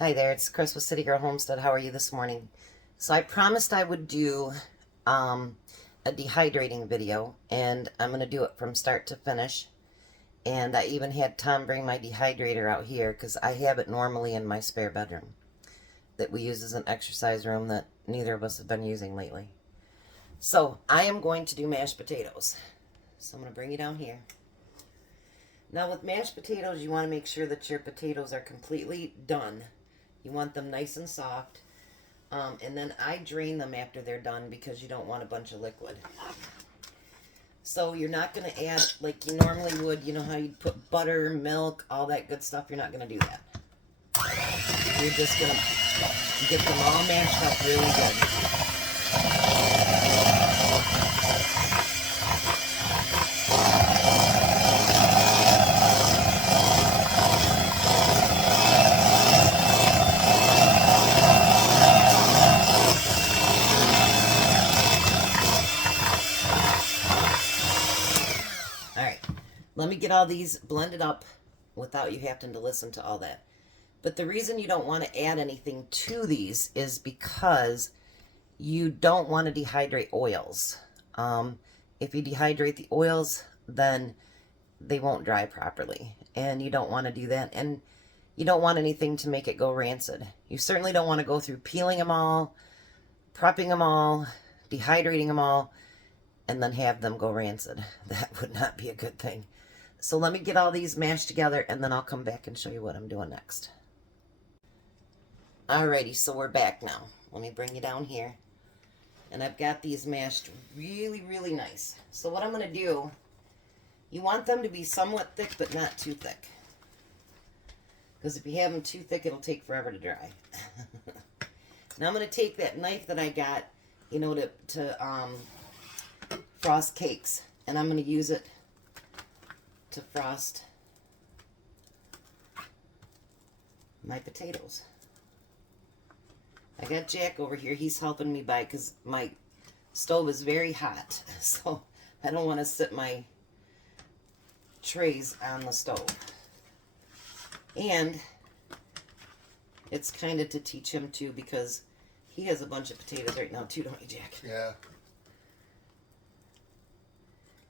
Hi there, it's Chris with Citygirlhomestead. How are you this morning? So I promised I would do a dehydrating video, and I'm going to do it from start to finish. And I even had Tom bring my dehydrator out here because I have it normally in my spare bedroom that we use as an exercise room that neither of us have been using lately. So I am going to do mashed potatoes. So I'm going to bring you down here. Now with mashed potatoes, you want to make sure that your potatoes are completely done. You want them nice and soft. And then I drain them after they're done because you don't want a bunch of liquid. So you're not going to add, like you normally would, you know how you'd put butter, milk, all that good stuff. You're not going to do that. You're just going to get them all mashed up really good. Let me get all these blended up without you having to listen to all that. But the reason you don't want to add anything to these is because you don't want to dehydrate oils. If you dehydrate the oils, then they won't dry properly. And you don't want to do that. And you don't want anything to make it go rancid. You certainly don't want to go through peeling them all, prepping them all, dehydrating them all, and then have them go rancid. That would not be a good thing. So let me get all these mashed together and then I'll come back and show you what I'm doing next. Alrighty, so we're back now. Let me bring you down here. And I've got these mashed really, really nice. So what I'm going to do, you want them to be somewhat thick but not too thick. Because if you have them too thick, it'll take forever to dry. Now I'm going to take that knife that I got, you know, to frost cakes. And I'm going to use it to frost my potatoes. I got Jack over here. He's helping me by because my stove is very hot. So I don't want to sit my trays on the stove. And it's kind of to teach him too because he has a bunch of potatoes right now too, don't you, Jack? Yeah.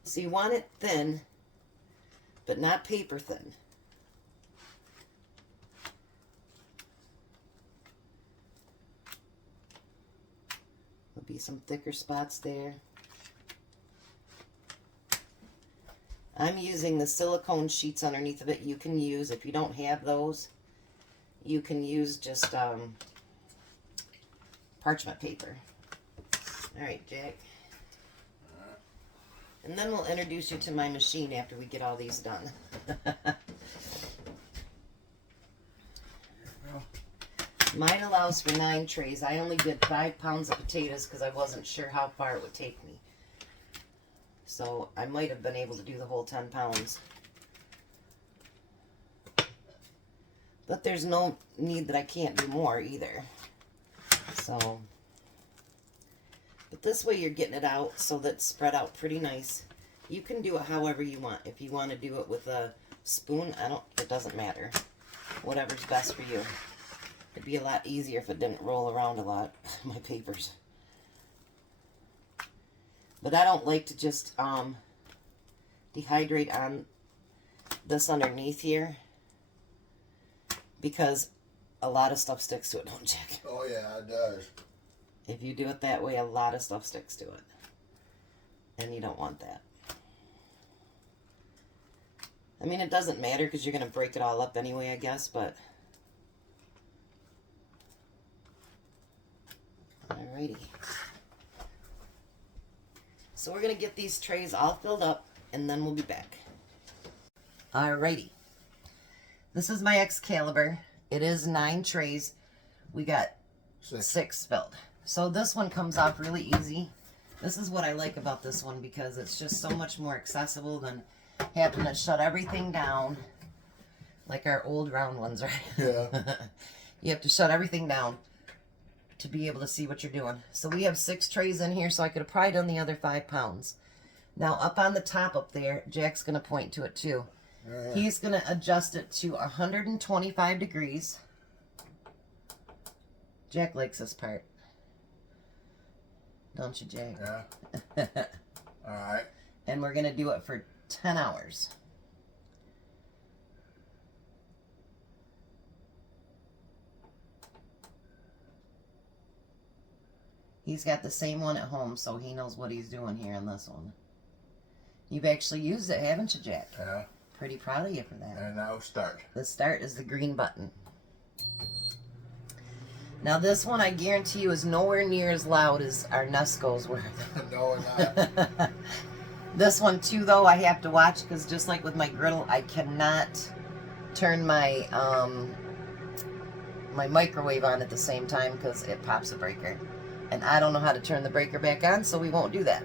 So you want it thin, but not paper thin. There'll be some thicker spots there. I'm using the silicone sheets underneath of it. You can use, if you don't have those, you can use just parchment paper. All right, Jack. And then we'll introduce you to my machine after we get all these done. Mine allows for 9 trays. I only did 5 pounds of potatoes because I wasn't sure how far it would take me. So I might have been able to do the whole 10 pounds. But there's no need that I can't do more either. So... But this way you're getting it out so that it's spread out pretty nice. You can do it however you want. If you want to do it with a spoon, it doesn't matter. Whatever's best for you. It'd be a lot easier if it didn't roll around a lot, my papers. But I don't like to just dehydrate on this underneath here because a lot of stuff sticks to it, don't Jack? Oh yeah, it does. If you do it that way, a lot of stuff sticks to it. And you don't want that. I mean, it doesn't matter because you're going to break it all up anyway, I guess, but... Alrighty. So we're going to get these trays all filled up, and then we'll be back. Alrighty. This is my Excalibur. It is 9 trays. We got 6 filled. So this one comes off really easy. This is what I like about this one because it's just so much more accessible than having to shut everything down like our old round ones, right? Yeah. You have to shut everything down to be able to see what you're doing. So we have 6 trays in here, so I could have probably done the other 5 pounds. Now up on the top up there, Jack's going to point to it too. He's going to adjust it to 125 degrees. Jack likes this part. Don't you, Jack? Yeah. All right. And we're going to do it for 10 hours. He's got the same one at home, so he knows what he's doing here on this one. You've actually used it, haven't you, Jack? Yeah. Pretty proud of you for that. And now start. The start is the green button. Now this one, I guarantee you, is nowhere near as loud as our Nesco's were. No, we're not. This one too, though, I have to watch because just like with my griddle, I cannot turn my my microwave on at the same time because it pops a breaker. And I don't know how to turn the breaker back on, so we won't do that.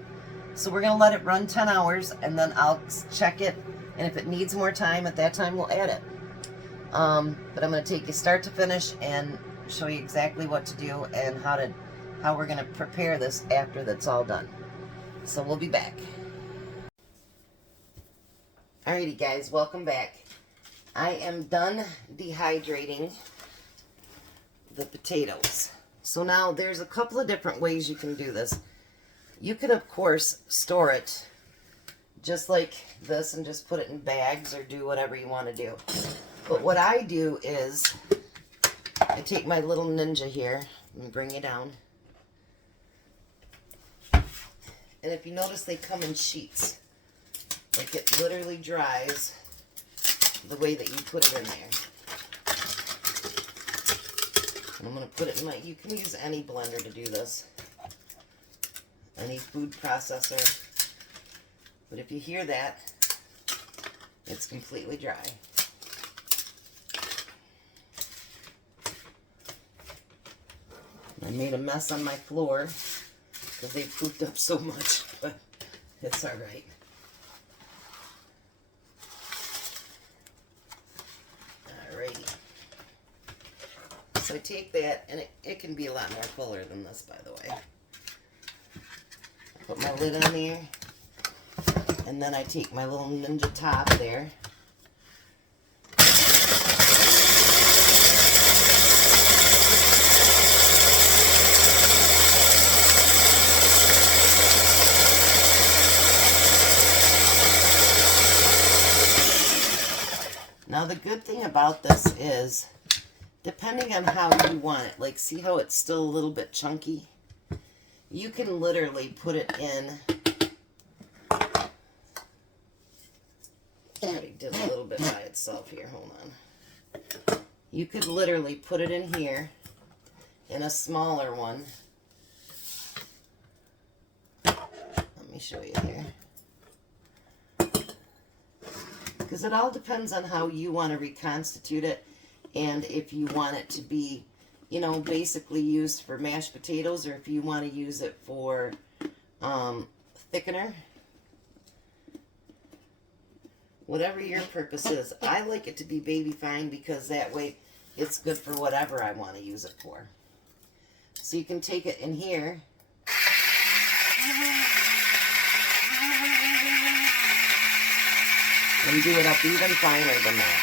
So we're going to let it run 10 hours, and then I'll check it, and if it needs more time, at that time we'll add it. But I'm going to take you start to finish and show you exactly what to do and how we're going to prepare this after that's all done. So we'll be back. Alrighty guys, welcome back. I am done dehydrating the potatoes. So now there's a couple of different ways you can do this. You can of course store it just like this and just put it in bags or do whatever you want to do. But what I do is I take my little Ninja here and bring it down. And if you notice, they come in sheets. Like it literally dries the way that you put it in there. And I'm going to put it in my, you can use any blender to do this. Any food processor. But if you hear that, it's completely dry. I made a mess on my floor because they pooped up so much, but it's all right. Alrighty. So I take that, and it can be a lot more fuller than this, by the way. I put my lid on there, and then I take my little Ninja top there. Now the good thing about this is, depending on how you want it, like see how it's still a little bit chunky? You can literally put it in. I already did a little bit by itself here, hold on. You could literally put it in here, in a smaller one. Let me show you here. Because it all depends on how you want to reconstitute it, and if you want it to be, you know, basically used for mashed potatoes, or if you want to use it for thickener. Whatever your purpose is. I like it to be baby fine because that way it's good for whatever I want to use it for. So you can take it in here. And do it up even finer than that.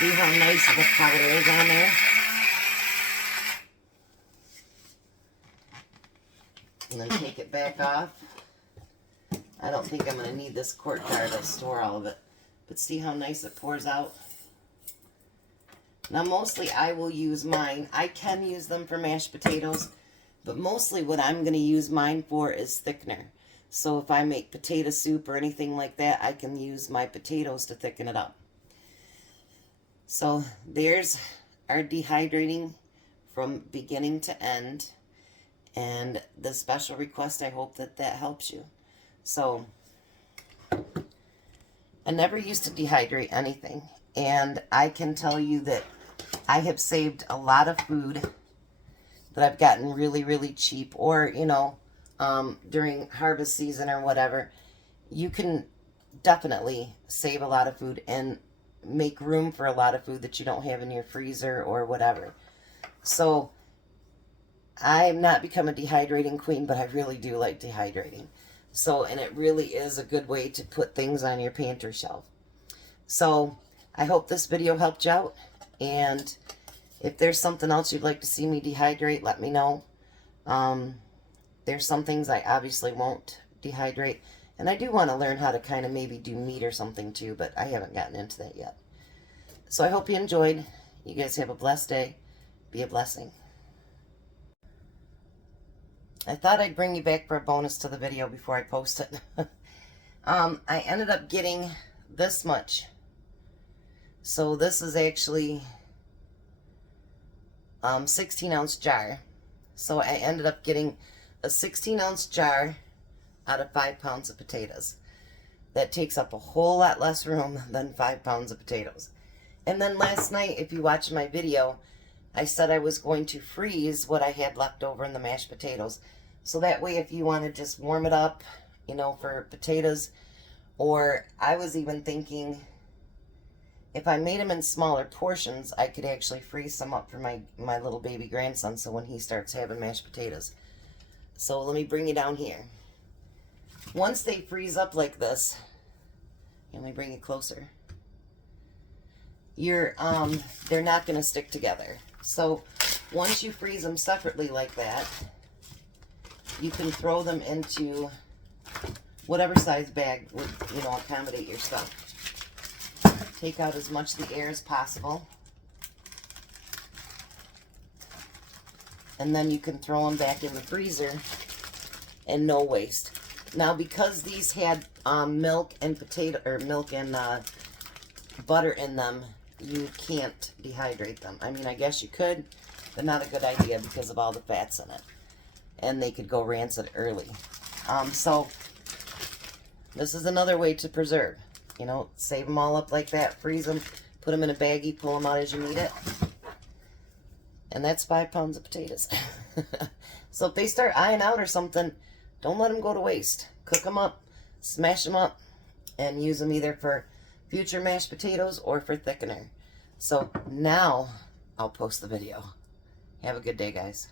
See how nice the powder is on there? And then take it back off. I don't think I'm going to need this quart jar to store all of it. But see how nice it pours out? Now mostly I will use mine. I can use them for mashed potatoes, but mostly what I'm going to use mine for is thickener. So if I make potato soup or anything like that, I can use my potatoes to thicken it up. So there's our dehydrating from beginning to end. And the special request, I hope that that helps you. So I never used to dehydrate anything. And I can tell you that I have saved a lot of food that I've gotten really, really cheap, or, you know, during harvest season or whatever. You can definitely save a lot of food and make room for a lot of food that you don't have in your freezer or whatever. So I've not become a dehydrating queen, but I really do like dehydrating. So, and it really is a good way to put things on your pantry shelf. So, I hope this video helped you out. And if there's something else you'd like to see me dehydrate, let me know. There's some things I obviously won't dehydrate. And I do want to learn how to kind of maybe do meat or something too, but I haven't gotten into that yet. So I hope you enjoyed. You guys have a blessed day. Be a blessing. I thought I'd bring you back for a bonus to the video before I post it. I ended up getting this much. So this is actually 16-ounce jar. So I ended up getting a 16-ounce jar out of 5 pounds of potatoes. That takes up a whole lot less room than 5 pounds of potatoes. And then last night, if you watched my video, I said I was going to freeze what I had left over in the mashed potatoes. So that way, if you want to just warm it up, you know, for potatoes, or I was even thinking if I made them in smaller portions, I could actually freeze some up for my little baby grandson, so when he starts having mashed potatoes. So let me bring you down here. Once they freeze up like this, let me bring you closer. They're not going to stick together. So once you freeze them separately like that, you can throw them into whatever size bag would, you know, accommodate your stuff. Take out as much of the air as possible. And then you can throw them back in the freezer and no waste. Now, because these had milk and butter in them, you can't dehydrate them. I mean, I guess you could, but not a good idea because of all the fats in it. And they could go rancid early. So this is another way to preserve. You know, save them all up like that, freeze them, put them in a baggie, pull them out as you need it. And that's 5 pounds of potatoes. So if they start eyeing out or something, don't let them go to waste. Cook them up, smash them up, and use them either for future mashed potatoes or for thickener. So now I'll post the video. Have a good day, guys.